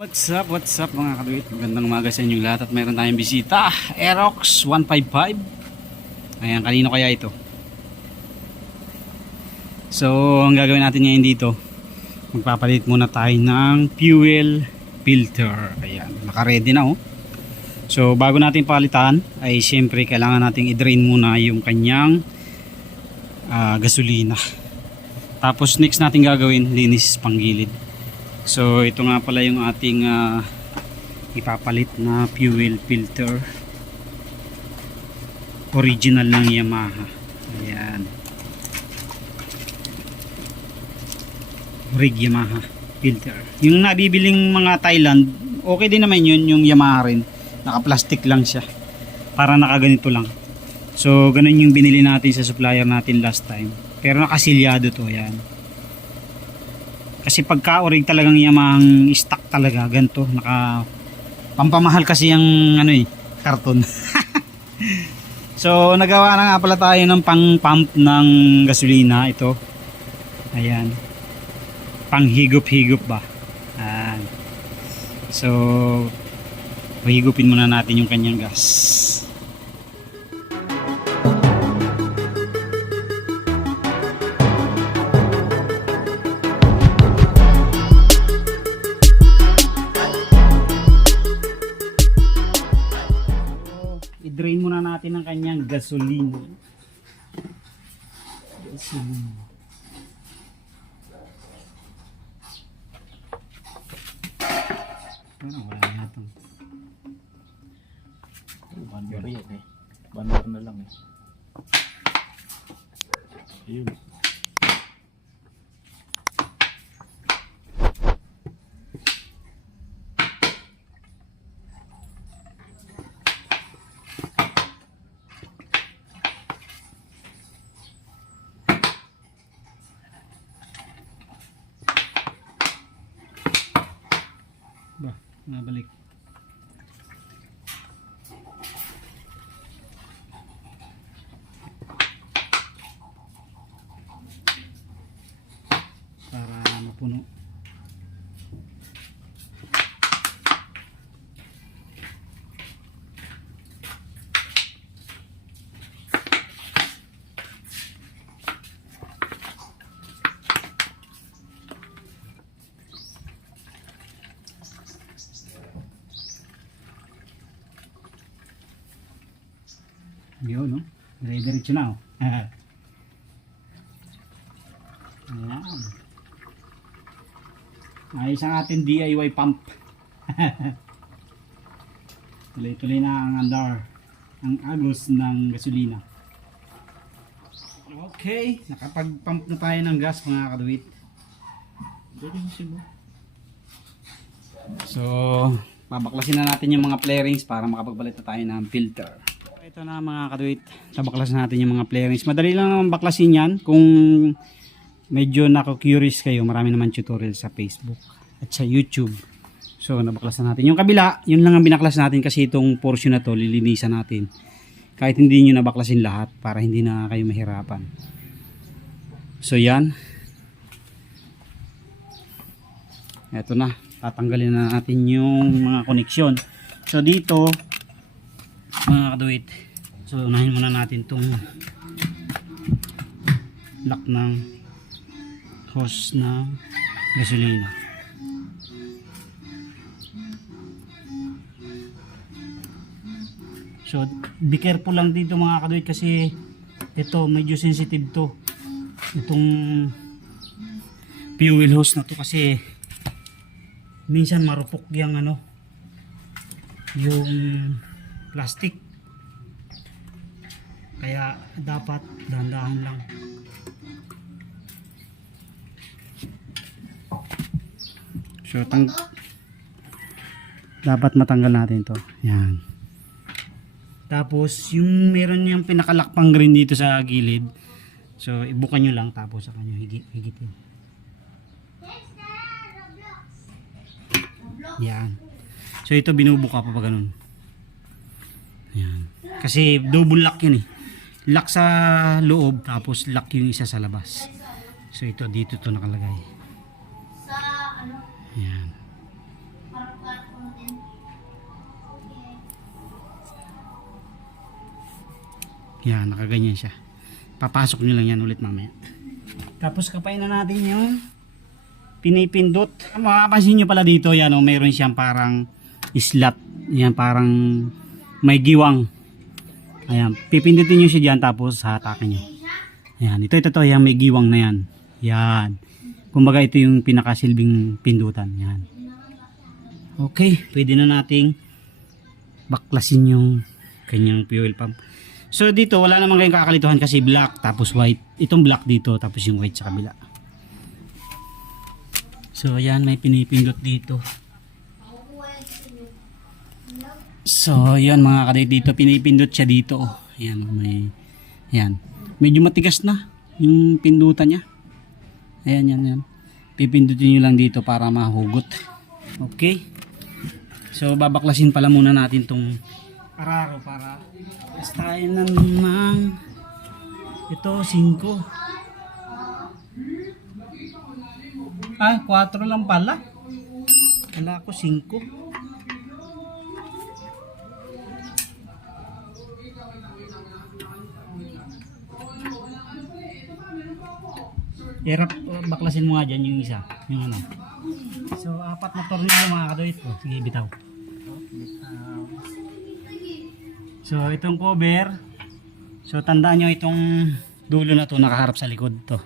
What's up mga kadwit? Magandang umaga sa inyong lahat at mayroon tayong bisita. Aerox 155. Ayan, kanino kaya ito? So, ang gagawin natin ngayon dito, magpapalit muna tayo ng fuel filter. Ayan, naka-ready na oh. So, bago natin palitan, ay siyempre kailangan nating i-drain muna yung kanyang gasolina. Tapos next natin gagawin, linis panggilid. So ito nga pala yung ating ipapalit na fuel filter, original ng Yamaha. Ayan, rig Yamaha filter. Yung nabibiling mga Thailand, okay din naman yun, yung Yamaha rin, naka plastic lang siya, para nakaganito lang. So ganun yung binili natin sa supplier natin last time, pero nakasilyado to. Yan, kasi pagka orig talagang Yamahang stock talaga ganito, naka pampamahal kasi yung karton. So nagawa na nga pala tayo ng pang pump ng gasolina ito. Ayan, pang higop-higop ba. Ayan. So higupin muna natin yung kanyang gas. I-drain muna natin ang kanyang gasolina. Wala na ito. Banner yan eh. Banner na lang eh. Ayun. Ba, nabalik. Para mapuno. Yun, no? Dire-diretso na, oh. Ayan. Ayos ang ating DIY pump. Tuloy-tuloy na ang andar, ang agos ng gasolina. Okay, nakapag-pump na tayo ng gas mga kaduwit. So, babaklasin na natin yung mga flarings para makapagpalit na tayo ng filter. Ito na mga kaduwit, nabaklasin natin yung mga flarings. Madali lang naman baklasin yan. Kung medyo nako-curious kayo, marami naman tutorial sa Facebook at sa YouTube. So nabaklasan natin yung kabila, yun lang ang binaklas natin kasi itong portion na to lilinisan natin. Kahit hindi nyo nabaklasin lahat para hindi na kayo mahirapan. So yan, eto na, tatanggalin na natin yung mga koneksyon. So dito mga kaduwit, so unahin muna natin itong lock ng hose ng gasolina. So be careful lang dito mga kaduwit kasi ito medyo sensitive to, itong fuel hose na to, kasi minsan marupok yung yung plastic, kaya dapat dahan-dahan lang. So dapat matanggal natin to. Yan. Tapos yung meron niyang pinakalakpang green dito sa gilid, so ibukan nyo lang tapos sa kanyo higitin. Yan. So ito binubuka pa pa ganun. Yan. Kasi double lock yun eh. Lock sa loob tapos lock yung isa sa labas. So ito dito to nakalagay. Yan. Yan, nakaganyan siya. Papasok nyo lang yan ulit mamaya. Tapos kapain na natin yung pinipindot. Makapansin nyo pala dito, yan o, mayroon siyang parang slot. Yan, parang may giwang. Ayan, pipindutin nyo siya dyan tapos hatakin nyo. Ayan, ito, yan, may giwang na yan. Yan. Kumbaga ito yung pinakasilbing pindutan. Yan. Okay, pwede na nating baklasin yung kanyang fuel pump. So dito wala namang kayong kakalituhan kasi black tapos white. Itong black dito tapos yung white sa kabila. So ayan, may pinipindot dito. So ayan mga kadate, dito pinipindot siya dito. Ayan, ayan. Medyo matigas na yung pindutan niya. Ayan, yan. Pipindutin nyo lang dito para mahugot. Okay. So babaklasin pala muna natin tong araro para tayo na naman. Ito 5. 4 lang pala. Kala ko 5. Hirap baklasin mo nga dyan yung isa. Yung ano. So 4 na tornilyo mga kadoit. Sige, bitaw. So itong cover, so tandaan nyo itong dulo na to nakaharap sa likod to.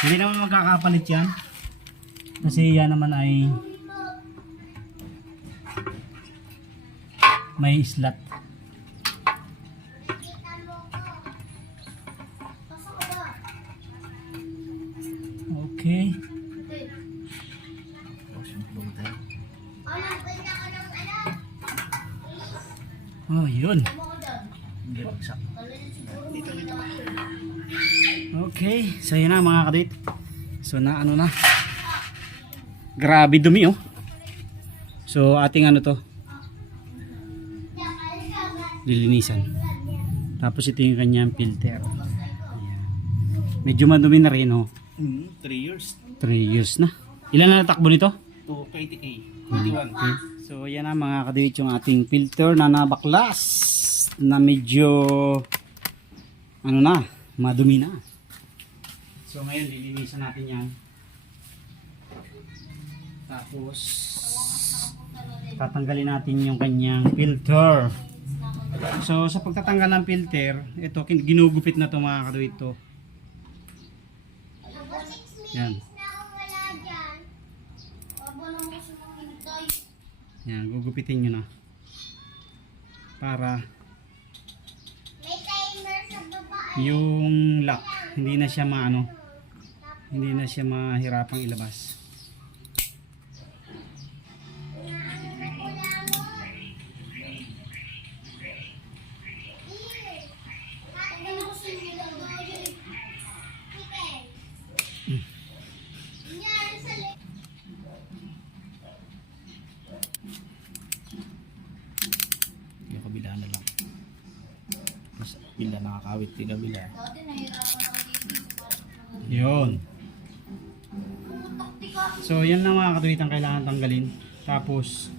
Hindi naman magkakapalit yan kasi yan naman ay may slot. Okay. Oh, yun. Okay, so yun na mga kadit. So na ano na. Grabe dumi oh. So ating ano to. Lilinisan. Tapos ito yung kanyang filter. Ayan. Medyo madumi na rin oh. 3 years. 3 years na. Ilan na natakbo nito? 280K. 21. Okay. So yan na mga kadit yung ating filter na nabaklas na medyo ano na, madumi na. So ngayon lilinisan natin yan. Tapos tatanggalin natin yung kanyang filter. So sa pagtatanggal ng filter, ito ginugupit na to mga kadit to. Yan. Yan, gugupitin nyo na para yung lock hindi na siya maano, hindi na siya mahirapang ilabas. Yung kabila na lang. Mas bila nakakawit yung kabila. Yun. So yan na mga katuwit ang kailangan tanggalin. Tapos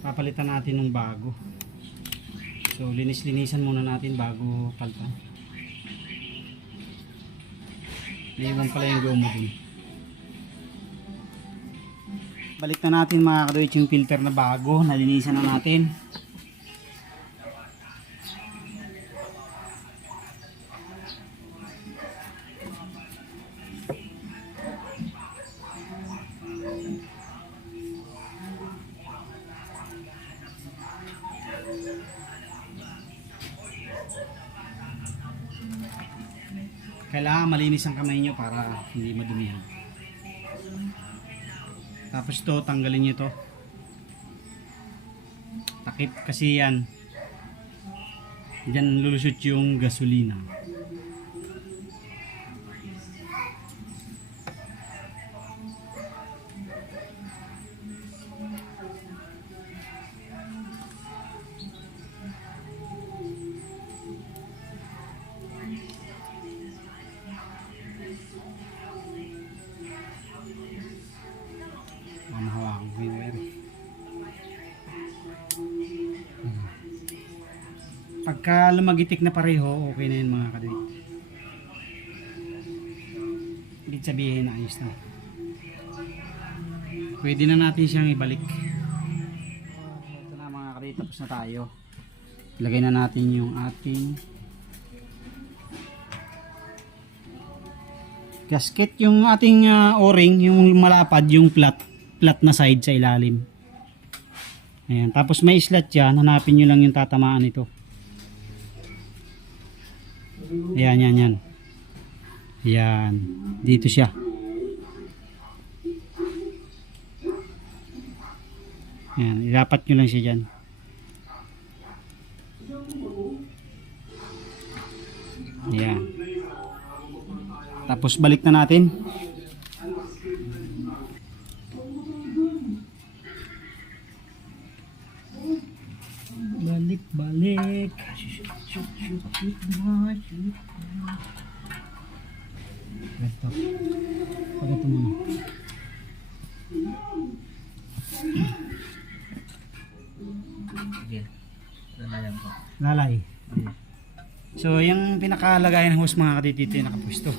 papalitan natin ng bago. So linis-linisan muna natin bago palitan. Naiwan pala yung gomo dun. Balik na natin mga katuwit yung filter na bago. Nalinisan na natin. Kailangan malinis ang kamay nyo para hindi madumihan. Tapos ito, tanggalin nyo ito. Takip kasi yan. Diyan lulusot yung gasolina. Pagka lumagitik na pareho, okay na yun mga kaduit. Ibig sabihin, ayos na. Pwede na natin siyang ibalik. Ito na mga kaduit, tapos na tayo. Ilagay na natin yung ating gasket, yung ating o-ring, yung malapad, yung flat na side sa ilalim. Ayan, tapos may slot yan, hanapin nyo lang yung tatamaan ito. Ayan, yan. Ayan, dito siya. Ayan, ilapat nyo lang siya dyan. Ayan. Tapos balik na natin. Balik. Shoot. Ito. Pagkat mo. Sige. Lalayan ko. Lalay. So, yung pinakalagayan ng hose mga katitito yung nakapwesto.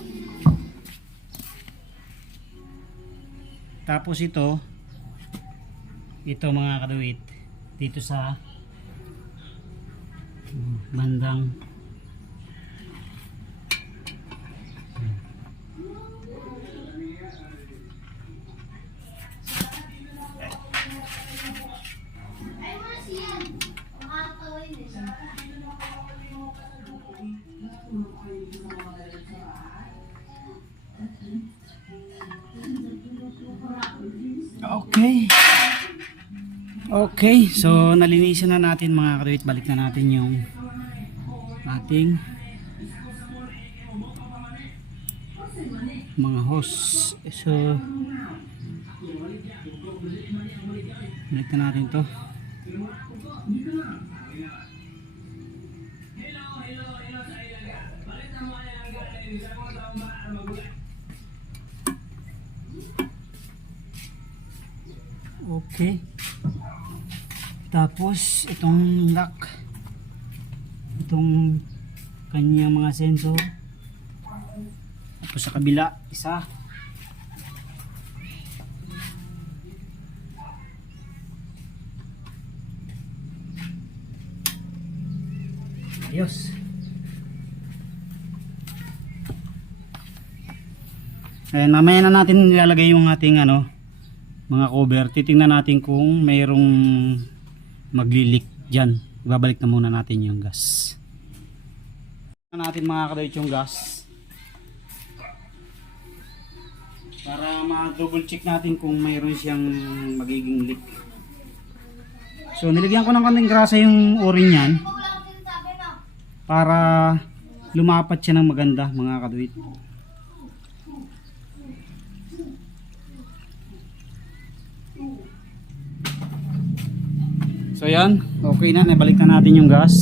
Tapos ito mga kaduit, dito sa bandang Okay, so nalinisan na natin mga kaduit. Balik na natin yung ating mga hose. So balik na natin to. Okay. Tapos itong lock, itong kanyang mga sensor. Tapos sa kabila isa. Ayos. Ayan, mamaya na natin nilalagay yung ating mga cover. Titingnan natin kung mayroong magli-leak dyan. Ibabalik na muna natin yung gas. Natin mga kaduit yung gas para ma-double check natin kung mayroon siyang magiging leak. So nilagyan ko ng konting grasa yung o-ring yan para lumapat siya ng maganda mga kaduit. So yan, okay na, nabalik na natin yung gas.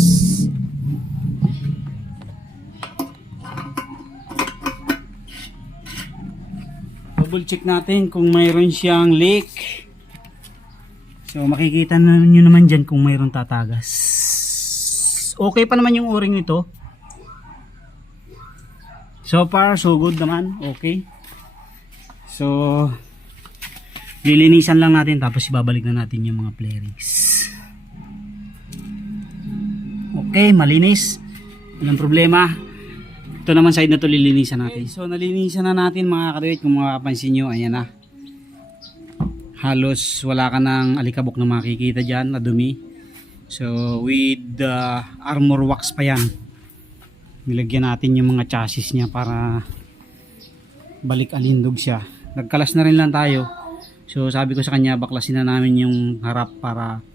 Double check natin kung mayroon siyang leak. So makikita nyo naman dyan kung mayroon tatagas. Okay pa naman yung o-ring nito. So far so good naman, okay. So lilinisan lang natin tapos ibabalik na natin yung mga flarings. Okay, malinis. Walang problema. Ito naman side na to lilinisan natin. Okay, so nalinisan na natin mga kaduit. Kung mapapansin nyo, ayan na. Halos wala ka ng alikabok na makikita dyan na dumi. So with armor wax pa yan. Nilagyan natin yung mga chassis niya para balik alindog siya. Nagkalas na rin lang tayo. So sabi ko sa kanya, baklasin na namin yung harap para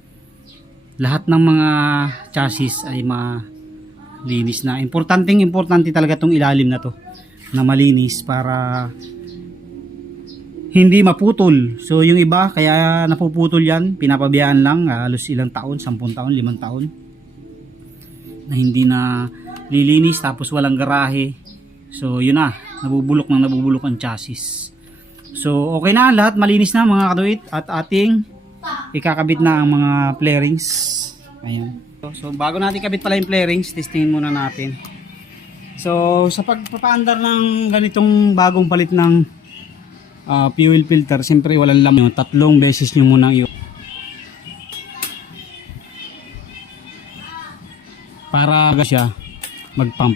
lahat ng mga chassis ay malinis na. Importante talaga tong ilalim na to na malinis para hindi maputol. So yung iba kaya napuputol yan, pinapabayaan lang halos ilang taon, 10 taon, 5 taon na hindi na lilinis tapos walang garahe. So yun na, nabubulok ang chassis. So okay na, lahat malinis na mga kaduit at ating ikakabit na ang mga flarings. Ayan. So bago natin kabit pala yung flarings, testingin muna natin. So sa pagpapaandar ng ganitong bagong palit ng fuel filter, siyempre walang laman. 3 beses nyo munang para siya mag-pump.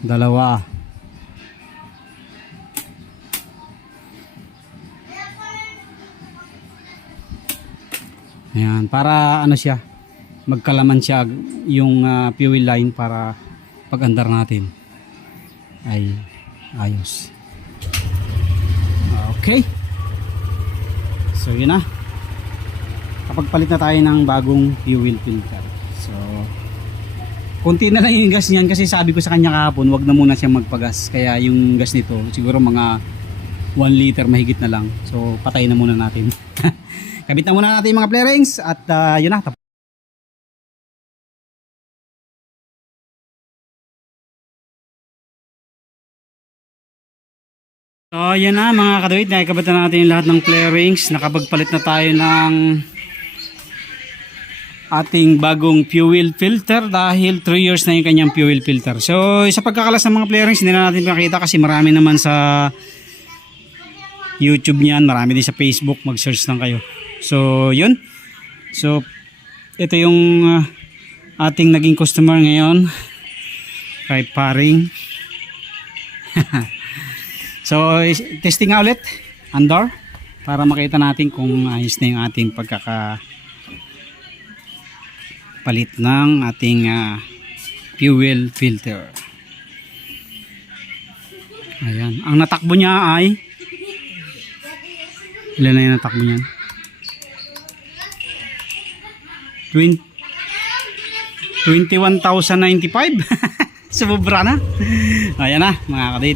2. Ayan, para ano siya, magkalaman siya yung fuel line para pag-andar natin ay ayos. Okay. So yun na. Kapagpalit na tayo ng bagong fuel filter. So konti na lang yung gas niyan kasi sabi ko sa kanya kahapon, wag na muna siyang magpagas. Kaya yung gas nito siguro mga 1 liter mahigit na lang. So patay na muna natin. Kabit na muna natin yung mga flarings at yun na. So yan na mga kaduit, nakikabit na natin yung lahat ng flarings. Nakapagpalit na tayo ng ating bagong fuel filter dahil 3 years na yung kanyang fuel filter. So sa pagkakalas ng mga flarings hindi na natin makita kasi marami naman sa YouTube niyan, marami din sa Facebook, mag-search lang kayo. So yun. So ito yung ating naging customer ngayon kay Paring. So testing nga ulit andar para makita natin kung ayos na yung ating palit ng ating fuel filter. Ayan, ang natakbo niya ay ilan na yung natakbo niyan? 21,095. Sobra na. Ayan na mga kadit.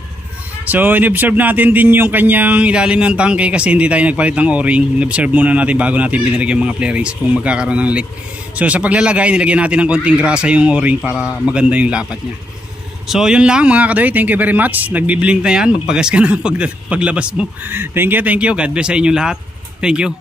So in-observe natin din yung kanyang ilalim ng tangke kasi hindi tayo nagpalit ng o-ring. In-observe muna natin bago natin pinalagyan yung mga flarings kung magkakaroon ng leak. So sa paglalagay nilagyan natin ng konting grasa yung o-ring para maganda yung lapat niya. So yun lang mga kadoy, thank you very much. Nagbiblink na yan, magpagas ka na paglabas mo. Thank you, God bless sa inyo lahat. Thank you.